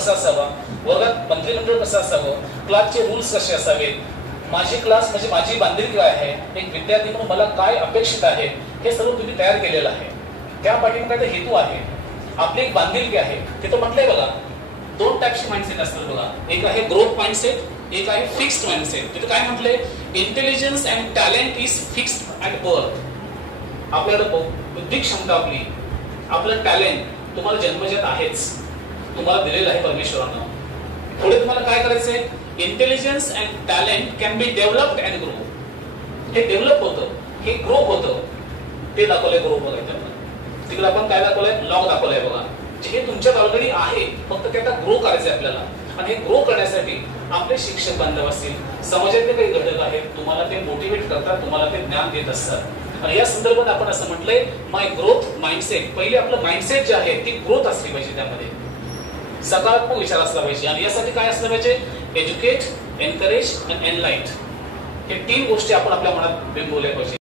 कसा असावा, वर्गात मंत्रिमंडळ कसं असावं, क्लासचे रूल्स कसे असावेत, माझी क्लास म्हणजे माझी बांधिलकी काय आहे, एक विद्यार्थी म्हणून मला काय अपेक्षित आहे, हे सर्व तुम्ही तयार केलेलं आहे. त्या पाठीमागे हेतू आहे, आपली एक बांधिलकी आहे. तिथं म्हटलंय बघा, दोन टाईपचे माइंडसेट असतात बघा. एक आहे ग्रोथ माइंडसेट, एक आहे फिक्स्ड माइंडसेट. तिथं काय म्हटलंय, intelligence and talent is fixed at birth. आपल्याकडे बुद्धी क्षमता आपलं टॅलेंट तुम्हाला जन्मजात आहेच, तुम्हाला दिलेलं आहे परमेश्वरानं. पुढे तुम्हाला काय करायचंय, intelligence and talent can be developed and grow. हे डेव्हलप होतं, हे ग्रो होतं, ते दाखवलंय ग्रो बघायचं. तिकडे आपण काय दाखवलंय, लॉग दाखवलंय बघा. हे तुमच्यात ऑलरेडी आहे, फक्त ते आता ग्रो करायचंय आपल्याला. आणि हे ग्रो करण्यासाठी आपले शिक्षक बांधव असतील, समाजातले काही घटक आहेत, तुम्हाला ते मोटिवेट करतात, तुम्हाला ते ज्ञान देत असतात. आणि या संदर्भात आपण असं म्हटलंय, माय ग्रोथ माइंडसेट. पहिले आपलं माइंडसेट जे आहे ती ग्रोथ असली पाहिजे, त्यामध्ये सकारात्मक विचार असला पाहिजे. आणि यासाठी काय असलं पाहिजे, एज्युकेट, एनकरेज आणि एनलाइट. हे तीन गोष्टी आपण आपल्या मनात बिंबवल्या पाहिजे.